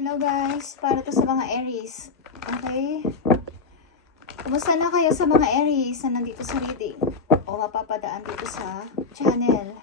Hello guys, para to sa mga Aries. Okay? Kumusta na kayo sa mga Aries na nandito sa reading o mapapadaan dito sa channel?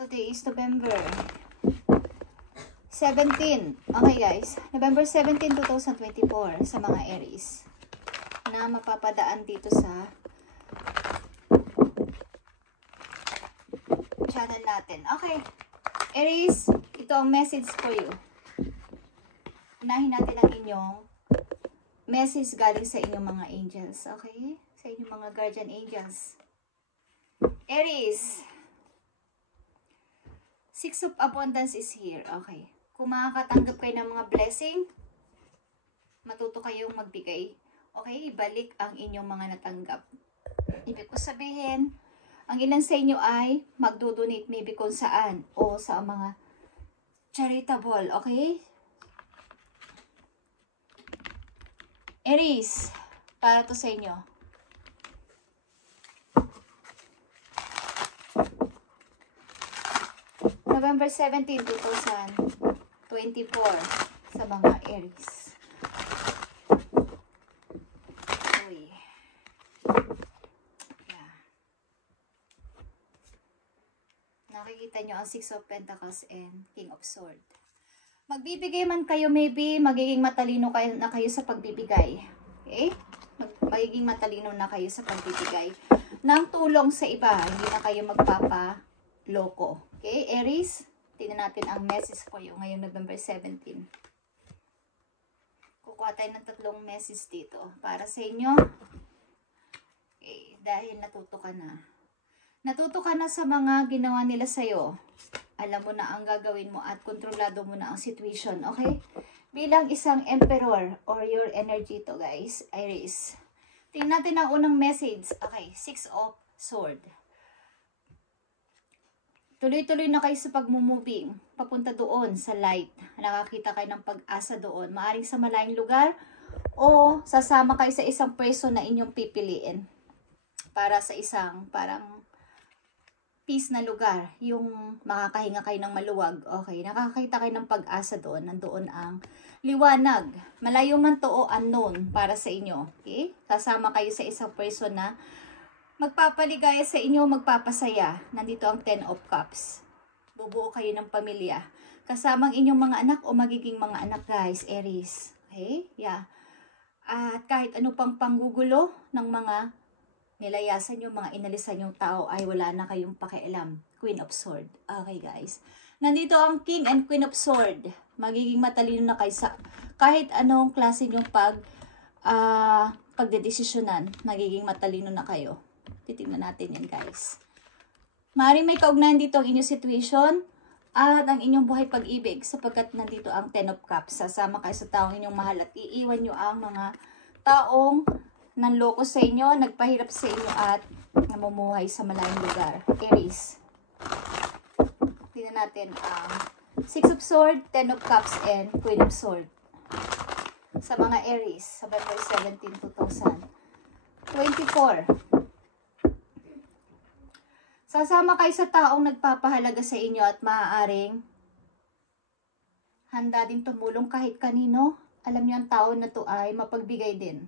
Today is November 17. Okay guys, November 17, 2024 sa mga Aries na mapapadaan dito sa channel natin. Okay. Aries, ito ang message for you. Unahin natin ang inyong message galing sa inyong mga angels. Okay? Sa inyong mga guardian angels. Aries, Six of Abundance is here. Okay. Kung makakatanggap kayo ng mga blessing, matuto kayong magbigay. Okay? Ibalik ang inyong mga natanggap. Ibig ko sabihin, ang ilan sa inyo ay magdo-donate maybe kung saan o sa mga charitable, okay? Aries, para to sa inyo. November 17, 2024 sa mga Aries. Nakikita nyo ang Six of Pentacles and King of Swords. Magbibigay man kayo, maybe magiging matalino kayo na kayo sa pagbibigay. Okay? Magiging matalino na kayo sa pagbibigay ng tulong sa iba. Hindi na kayo magpapaloko. Okay? Aries, tingnan natin ang message for you ngayong November 17. Kukuha tayo ng tatlong message dito para sa inyo. Okay, dahil natuto ka na. Natuto ka na sa mga ginawa nila sa'yo. Alam mo na ang gagawin mo at kontrolado mo na ang situation, okay? Bilang isang emperor or your energy to guys, Aries. Tingnan natin ang unang message. Okay, Six of Swords. Tuloy-tuloy na kayo sa pagmumoving. Papunta doon sa light. Nakakita kayo ng pag-asa doon. Maaring sa malayong lugar o sasama kayo sa isang person na inyong pipiliin. Para sa isang parang peace na lugar, yung makakahinga kayo ng maluwag, okay, nakakita kayo ng pag-asa doon, nandoon ang liwanag, malayo man to o unknown para sa inyo, okay, kasama kayo sa isang person na magpapaligaya sa inyo, magpapasaya, nandito ang 10 of Cups, bubuo kayo ng pamilya, kasamang inyong mga anak o magiging mga anak guys, Aries, okay, yeah, at kahit ano pang panggugulo ng mga nilayasan yung mga inalisan yung tao ay wala na kayong pakialam. Queen of Swords. Okay guys. Nandito ang King and Queen of Swords. Magiging matalino na kayo sa kahit anong klase yung pagdedesisyonan. Magiging matalino na kayo. Titingnan natin yan guys. Maaaring may kaugnayan dito ang inyong situation at ang inyong buhay pag-ibig sapagkat nandito ang 10 of Cups. Sasama kayo sa taong inyong mahal at iiwan nyo ang mga taong nanloko sa inyo, nagpahirap sa inyo at namumuhay sa malayong lugar. Aries. Tingnan natin ang Six of Swords, 10 of Cups, and Queen of Swords. Sa mga Aries, sa November 17, 2024. Sasama kayo sa taong nagpapahalaga sa inyo at maaaring handa din tumulong kahit kanino. Alam niyo ang tao na to ay mapagbigay din.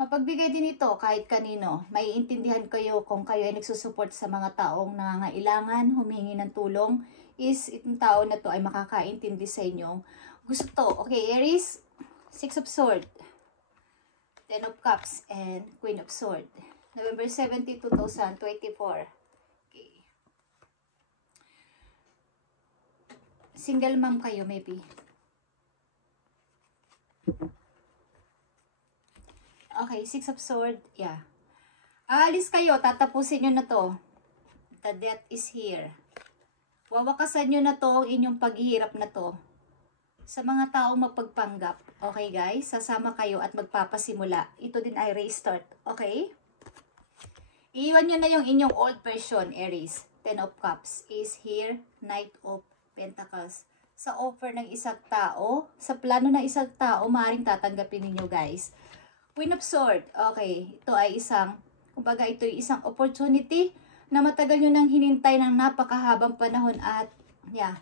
Mapagbigay din ito kahit kanino. Maiintindihan kayo kung kayo ay nagsusupport sa mga taong nangangailangan, humihingi ng tulong, is itong tao na to ay makakaintindi sa inyo. Gusto to. Okay, Aries, Six of Swords, 10 of Cups, and Queen of Swords. November 17, 2024. Okay. Single mom kayo, maybe. Okay, Six of Swords, yeah. Aalis kayo, tatapusin nyo na to. The death is here. Wawakasan nyo na to, inyong paghihirap na to. Sa mga taong mapagpanggap, okay guys? Sasama kayo at magpapasimula. Ito din ay restart, okay? Iiwan nyo na yung inyong old version, Aries. 10 of Cups is here, Knight of Pentacles. Sa offer ng isang tao, sa plano ng isang tao, maaaring tatanggapin ninyo guys. Queen of Swords, okay, ito ay kumbaga ito ay isang opportunity na matagal nyo nang hinintay ng napakahabang panahon at, yeah,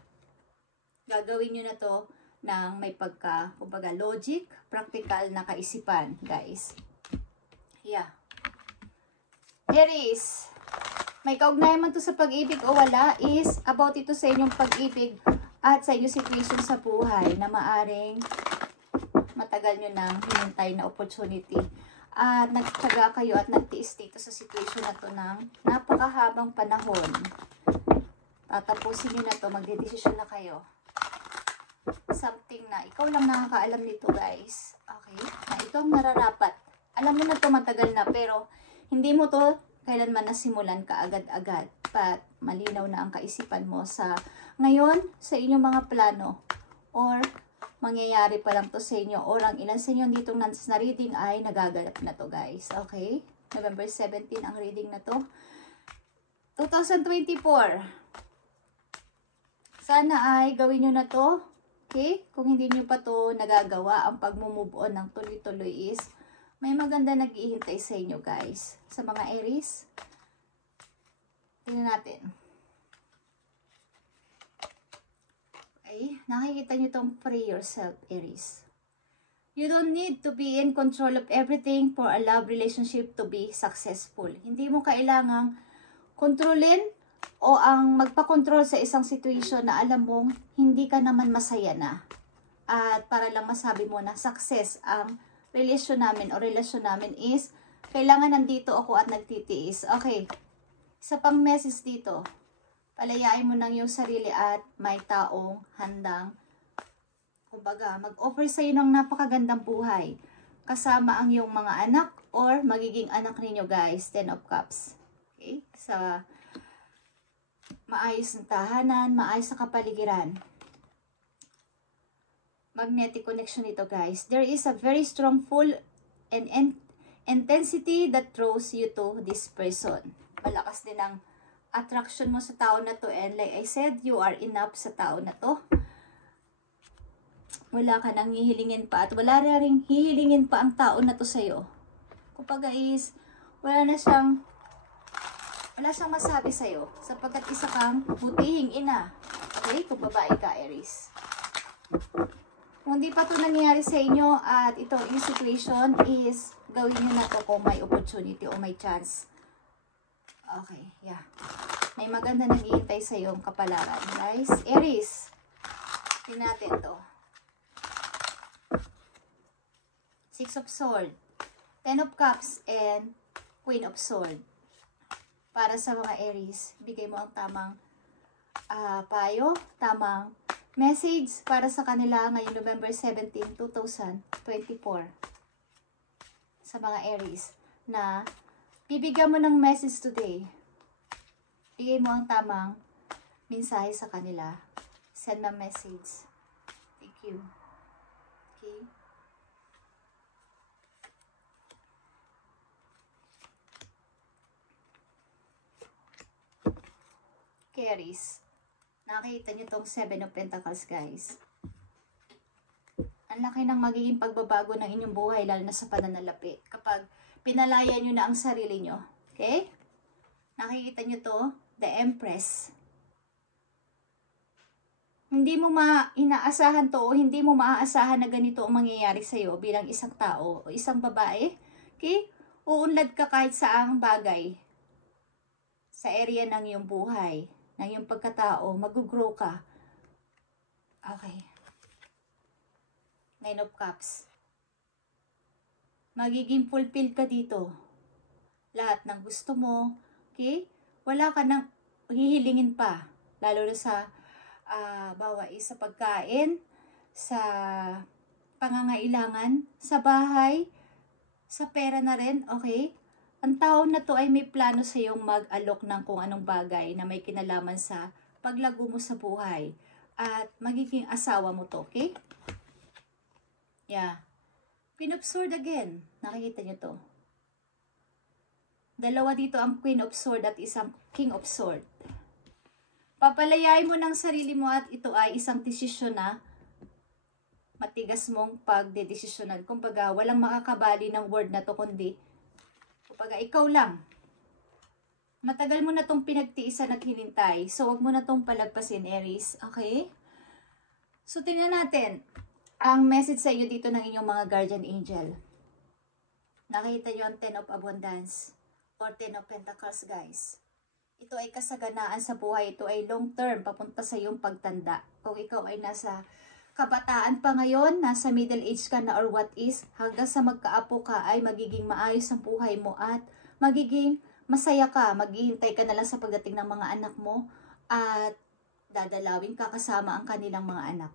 Gagawin nyo na to ng may kumbaga, logic, practical na kaisipan, guys. Yeah. Aries, may kaugnayan man to sa pag-ibig o wala is about ito sa inyong pag-ibig at sa inyong situation sa buhay na maaring matagal nyo nang hinintay na opportunity. At nagtyaga kayo at nagtiis dito sa situation na to ng napakahabang panahon. Tatapusin nyo na to, magdedesisyon na kayo. Something na ikaw lang nakakaalam nito, guys. Okay? Na ito ang nararapat. Alam mo na to matagal na, pero hindi mo to kailanman nasimulan ka agad-agad. But malinaw na ang kaisipan mo sa ngayon, sa inyong mga plano. Or mangyayari pa lang to sa inyo. Or ang ilan sa inyo dito na reading ay nagaganap na to, guys. Okay? November 17 ang reading na to. 2024. Sana ay gawin nyo na to. Okay? Kung hindi nyo pa to nagagawa, ang pag-move on ng tuloy-tuloy is may maganda naghihintay sa inyo, guys. Sa mga Aries. Tingnan natin. Okay? Nakikita nyo tong free yourself, Aries. You don't need to be in control of everything for a love relationship to be successful. Hindi mo kailangang kontrolin o ang magpakontrol sa isang situation na alam mong hindi ka naman masaya na. At para lang masabi mo na success ang relasyon namin is kailangan nandito ako at nagtitiis. Okay. Sa pang message dito, palayain mo nang yung sarili at may taong handang kumbaga mag-offer sa iyo ng napakagandang buhay. Kasama ang iyong mga anak or magiging anak ninyo, guys. 10 of Cups. Okay? Sa maayos na tahanan, maayos na kapaligiran. Magnetic connection ito, guys. There is a very strong pull and intensity that draws you to this person. Malakas din ang attraction mo sa tao na to. And like I said, you are enough sa tao na to. Wala ka nang hihilingin pa. At wala rin hihilingin pa ang tao na to sa'yo. Kumbaga is, wala siyang masabi sa'yo. Sapagkat isa kang butihing ina. Okay? Kung babae ka, Aries. Kung di pa ito nangyayari sa inyo at ito yung situation is gawin nyo na ito kung may opportunity o may chance. Okay, yeah. May maganda naghihintay sa iyong kapalaran, guys. Aries. Tingnan natin ito. 6 of Swords, 10 of Cups, and Queen of Swords. Para sa mga Aries, bigay mo ang tamang payo, tamang message para sa kanila ngayong November 17, 2024. Sa mga Aries na bibigyan mo ng message today. Bigay mo ang tamang mensahe sa kanila. Send a message. Thank you. Okay. Aries. Nakita niyo tong 7 of Pentacles, guys. Ang laki ng magiging pagbabago ng inyong buhay, lalo na sa pananalapi. Kapag pinalaya niyo na ang sarili niyo. Okay? Nakikita niyo to, the Empress. Hindi mo inaasahan to o hindi mo maaasahan na ganito ang mangyayari sa'yo bilang isang tao o isang babae. Okay? Uunlad ka kahit saang bagay sa area ng iyong buhay, ng iyong pagkatao, mag-grow ka. Okay. 9 of Cups. Magiging fulfilled ka dito. Lahat ng gusto mo. Okay? Wala ka nang hihilingin pa. Lalo na sa sa pagkain, sa pangangailangan, sa bahay, sa pera na rin. Okay? Ang tao na to ay may plano sa iyong mag-alok ng kung anong bagay na may kinalaman sa paglago mo sa buhay. At magiging asawa mo to, okay? Yeah. Queen of Swords again. Nakikita nyo to. Dalawa dito ang Queen of Swords at isang King of Swords. Papalayain mo ng sarili mo at ito ay isang desisyon na matigas mong pagdedesisyonan. Kumbaga, walang makakabali ng word na to kundi kumbaga, ikaw lang. Matagal mo na tong pinagtiisan at hinintay. So, wag mo na tong palagpasin, Aries. Okay? So, tingnan natin ang message sa iyo dito ng inyong mga guardian angel. Nakita nyo ang Ten of Abundance or Ten of Pentacles, guys. Ito ay kasaganaan sa buhay. Ito ay long term, papunta sa iyong pagtanda. Kung ikaw ay nasa kabataan pa ngayon, nasa middle age ka na or what is, hanggang sa magkaapo ka ay magiging maayos ang buhay mo at magiging masaya ka. Maghihintay ka na lang sa pagdating ng mga anak mo at dadalawin ka kasama ang kanilang mga anak.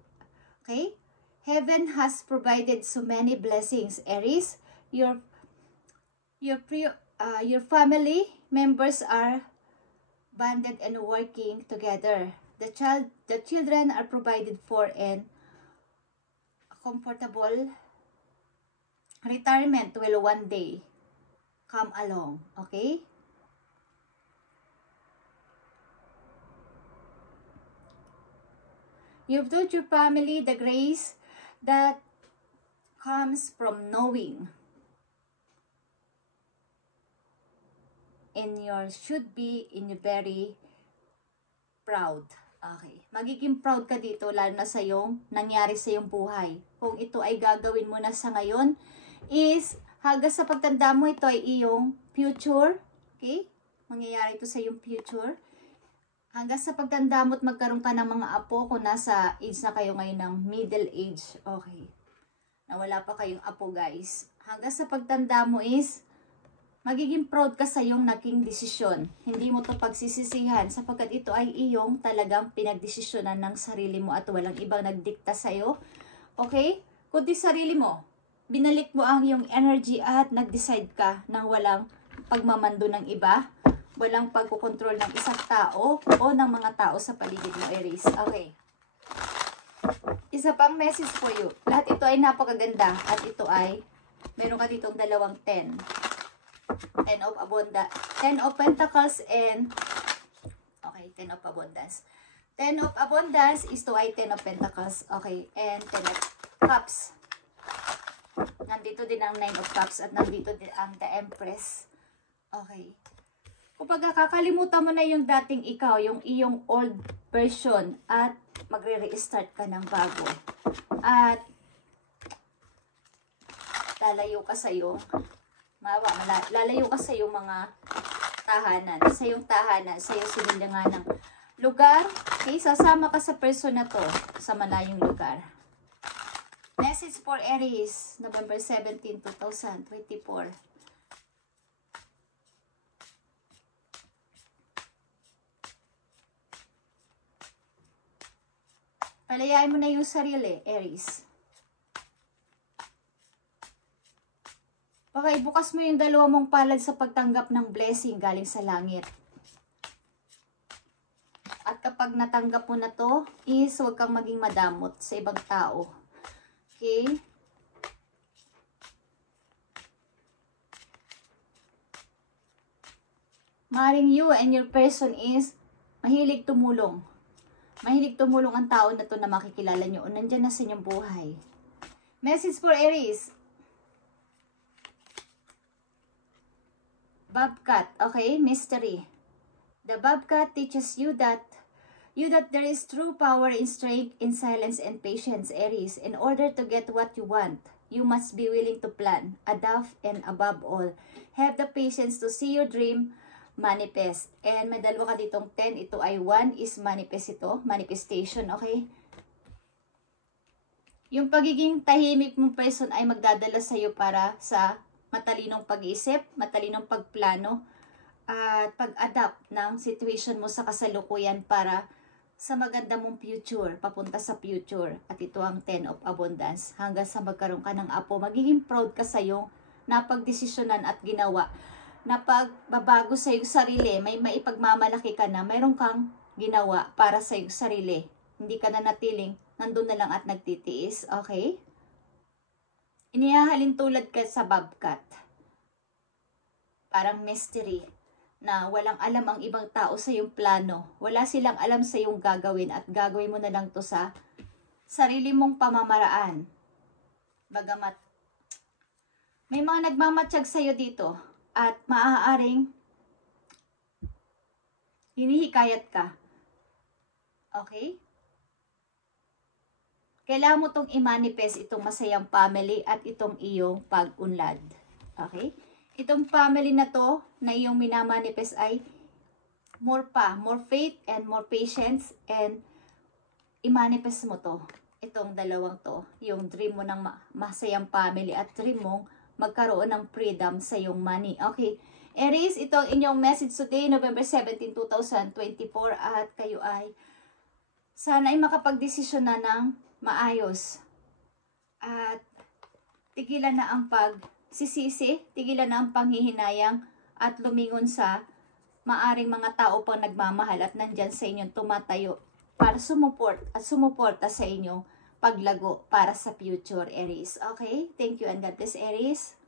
Okay? Heaven has provided so many blessings. Aries, your family members are bonded and working together. The children are provided for and a comfortable retirement will one day come along. Okay? You've taught your family the grace that comes from knowing. And you should be very proud. Okay. Magiging proud ka dito lalo na sa yung nangyari sa iyong buhay. Kung ito ay gagawin mo na sa ngayon, is hanggang sa pagtanda mo, ito ay iyong future. Okay? Mangyayari ito sa iyong future. Hanggang sa pagtanda mo at magkaroon ka ng mga apo kung nasa age na kayo ngayon ng middle age. Okay. Na wala pa kayong apo, guys. Hanggang sa pagtanda mo is magiging proud ka sa iyong naging desisyon. Hindi mo to pagsisisihan sapagkat ito ay iyong talagang pinagdesisyonan ng sarili mo at walang ibang nagdikta sa iyo. Okay? Kundi sarili mo. Binalik mo ang iyong energy at nag-decide ka ng walang pagmamando ng iba, walang pagkukontrol ng isang tao o ng mga tao sa paligid mo, Aries. Okay. Isa pang message for you. Lahat ito ay napakaganda at ito ay meron ka ditong dalawang 10. Ten of Abundance, Ten of Pentacles and okay, Ten of Abundance. Ten of Abundance is to ay Ten of Pentacles. Okay, and Ten of Cups. Nandito din ang Nine of Cups at nandito din ang The Empress. Okay. Kapag kakalimutan mo na yung dating ikaw, yung iyong old version at magre-restart ka ng bago. At lalayo ka sa iyo. Lalayo ka sa iyong mga tahanan, sa iyong sinilanganang lugar. Okay, sasama ka sa person na to sa malayong lugar. Message for Aries, November 17, 2024. Palayain mo na yung sarili, Aries. Baka ibukas mo yung dalawa mong palad sa pagtanggap ng blessing galing sa langit. At kapag natanggap mo na to, is huwag kang maging madamot sa ibang tao. Okay? Maring you and your person is mahilig tumulong. Mahilig tumulong ang tao na to na makikilala nyo o nandyan na sa inyong buhay. Message for Aries. Bobcat, okay, mystery. The Bobcat teaches you that there is true power in strength, in silence, and patience, Aries. In order to get what you want, you must be willing to plan, adapt, and above all, have the patience to see your dream manifest. And may dalawa ka ditong 10. Ito ay 1 is manifest ito, manifestation, okay? Yung pagiging tahimik mong person ay magdadala sa iyo para sa matalinong pag-iisip, matalinong pagplano, at pag-adapt ng situation mo sa kasalukuyan para sa maganda mong future, papunta sa future. At ito ang 10 of Abundance. Hanggang sa magkaroon ka ng apo, magiging proud ka sa iyong napagdesisyonan at ginawa. Na pagbabago sa iyong sarili, may maipagmamalaki ka na, mayroon kang ginawa para sa iyong sarili. Hindi ka na natiling, nandun na lang at nagtitiis, okay? Inihahalin tulad ka sa Bobcat. Parang mystery na walang alam ang ibang tao sa iyong plano. Wala silang alam sa iyong gagawin at gagawin mo na lang to sa sarili mong pamamaraan. Bagamat may mga nagmamatsyag sa iyo dito at maaaring hinihikayat ka. Okay? kailangan mo itong i-manifest itong masayang family at itong iyong pag-unlad. Okay? Itong family na to na iyong minamanifest ay more faith and more patience, and i-manifest mo to. Itong dalawang to, yung dream mo ng masayang family at dream mong magkaroon ng freedom sa iyong money. Okay? Aries, ito ang inyong message today, November 17, 2024, at kayo ay sana ay makapagdesisyon na ng maayos. At tigilan na ang pagsisisi, tigilan na ang panghihinayang, at lumingon sa maaring mga tao pang nagmamahal at nandyan sa inyong tumatayo para sumuporta sa inyong paglago para sa future, Aries. Okay? Thank you and God bless, Aries.